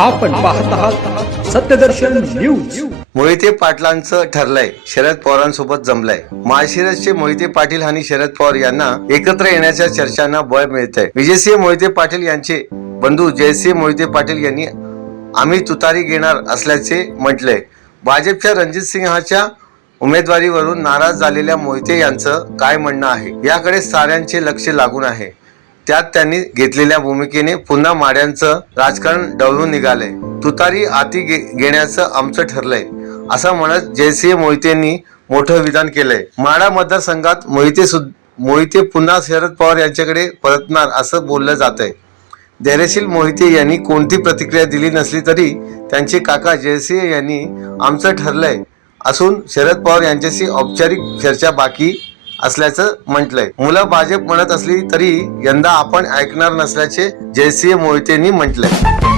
आपण पाहत आहात सत्यदर्शन न्यूज। मोहिते पाटलांचं ठरलंय, शरद पवारांसोबत जमलंय। माळशिरसचे मोहिते पाटील आणि शरद पवार यांना एकत्र येण्याच्या चर्चांना बळ मिळतंय। विजयसिंह मोहिते पाटील यांचे बंधू जयसिंह मोहिते पाटील यांनी आम्ही तुतारी घेणार असल्याचे म्हटलंय। भाजपच्या रणजित सिंहाच्या उमेदवारीवरून नाराज झालेल्या मोहिते यांचं काय म्हणणं आहे याकडे साऱ्यांचे लक्ष लागून आहे। त्यात त्यांनी घेतलेल्या भूमिकेने पुन्हा माड्यांचं राजकारण ढवळून निघालंय। तुतारी हाती घेण्याचं आमचं ठरलंय असं म्हणत जयसिंह मोहितेंनी मोठं विधान केलंय। माढा मतदारसंघात मोहिते पुन्हा शरद पवार यांच्याकडे परतणार असं बोललं जातंय। धैर्यशील मोहिते यांनी कोणती प्रतिक्रिया दिली नसली तरी त्यांचे काका जयसिंह यांनी आमचं ठरलंय असून शरद पवार यांच्याशी औपचारिक चर्चा बाकी असल्याचं म्हटलंय। मुलं भाजप म्हणत असली तरी यंदा आपण ऐकणार नसल्याचे जयसिंह मोहितेंनी म्हटलंय।